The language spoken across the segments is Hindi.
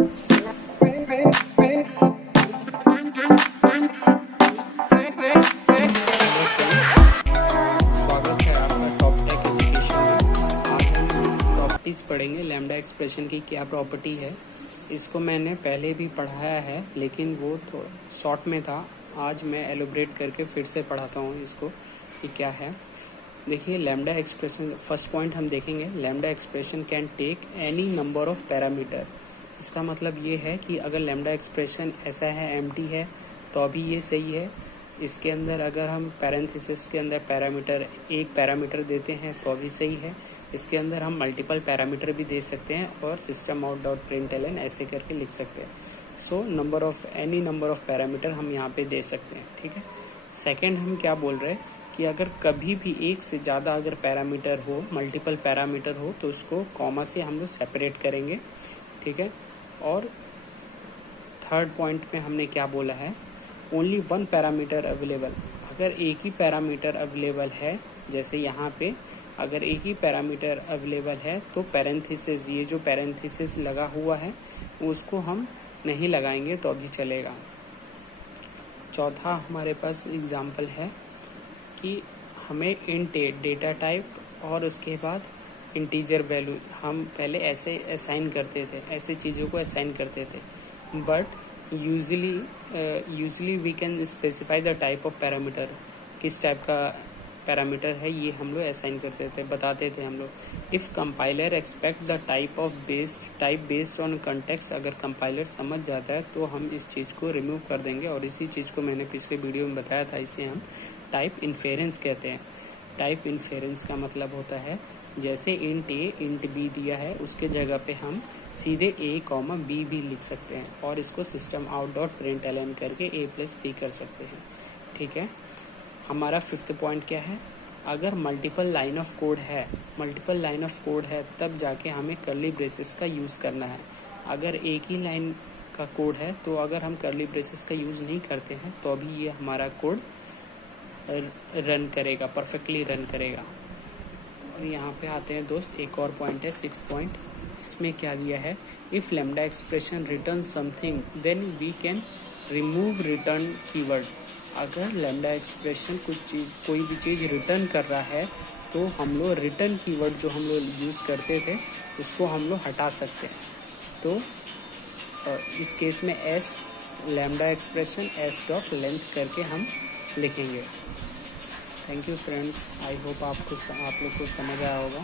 स्वागत है आपका टॉप टेक एजुकेशन में। आज हम प्रॉपर्टीज़ पढ़ेंगे। लैम्डा एक्सप्रेशन की क्या प्रॉपर्टी है, इसको मैंने पहले भी पढ़ाया है लेकिन वो तो शॉर्ट में था। आज मैं एलोब्रेट करके फिर से पढ़ाता हूँ इसको कि क्या है। देखिए, लैम्डा एक्सप्रेशन, फर्स्ट पॉइंट हम देखेंगे। Lambda expression can take any number of parameter. इसका मतलब ये है कि अगर लैम्डा एक्सप्रेशन ऐसा है, एम्प्टी है, तो अभी ये सही है। इसके अंदर अगर हम पैरेंथेसिस के अंदर पैरामीटर, एक पैरामीटर देते हैं तो भी सही है। इसके अंदर हम मल्टीपल पैरामीटर भी दे सकते हैं और सिस्टम आउट डॉट प्रिंटलन ऐसे करके लिख सकते हैं। So number of any number of parameter हम यहाँ पे दे सकते हैं, ठीक है। सेकंड हम क्या बोल रहे हैं कि अगर कभी भी एक से ज़्यादा अगर पैरामीटर हो, मल्टीपल पैरामीटर हो, तो उसको कॉमा से हम लोग सेपरेट करेंगे, ठीक है। और थर्ड पॉइंट में हमने क्या बोला है, ओनली वन पैरामीटर अवेलेबल। अगर एक ही पैरामीटर अवेलेबल है, जैसे यहाँ पे अगर एक ही पैरामीटर अवेलेबल है तो पैरेंथेसिस, ये जो पैरेंथेसिस लगा हुआ है उसको हम नहीं लगाएंगे तो अभी चलेगा। चौथा हमारे पास एग्जाम्पल है कि हमें इंट डेटा टाइप और उसके बाद इंटीजर वैल्यू हम पहले ऐसे असाइन करते थे, ऐसे चीज़ों को असाइन करते थे। But usually we can specify the type of parameter, किस टाइप का पैरामीटर है ये हम लोग असाइन करते थे, बताते थे हम लोग। If compiler expect the type based on context, अगर कंपाइलर समझ जाता है तो हम इस चीज़ को रिमूव कर देंगे। और इसी चीज़ को मैंने पिछले वीडियो में बताया था, इसे हम टाइप इन्फेरेंस कहते हैं। टाइप इन्फेरेंस का मतलब होता है जैसे इंट ए इंट बी दिया है, उसके जगह पे हम सीधे ए कॉमा बी भी लिख सकते हैं और इसको सिस्टम आउट डॉट प्रिंटलन करके ए प्लस बी कर सकते हैं, ठीक है। हमारा फिफ्थ पॉइंट क्या है, अगर मल्टीपल लाइन ऑफ कोड है तब जाके हमें कर्ली ब्रेसेस का यूज़ करना है। अगर एक ही लाइन का कोड है तो अगर हम कर्ली ब्रेसेस का यूज़ नहीं करते हैं तो अभी ये हमारा कोड रन करेगा, परफेक्टली रन करेगा। और यहाँ पे आते हैं दोस्त, एक और पॉइंट है, सिक्स पॉइंट। इसमें क्या दिया है, if lambda expression return something then we can remove return keyword. अगर लैम्डा एक्सप्रेशन कोई भी चीज़ रिटर्न कर रहा है तो हम लोग रिटर्न कीवर्ड जो हम लोग यूज़ करते थे उसको हम लोग हटा सकते हैं। तो इस केस में S lambda expression S dot length करके हम लिखेंगे। Thank you friends, I hope आप लोग को समझ आया होगा।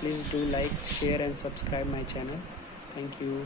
Please do like, share and subscribe my channel. Thank you.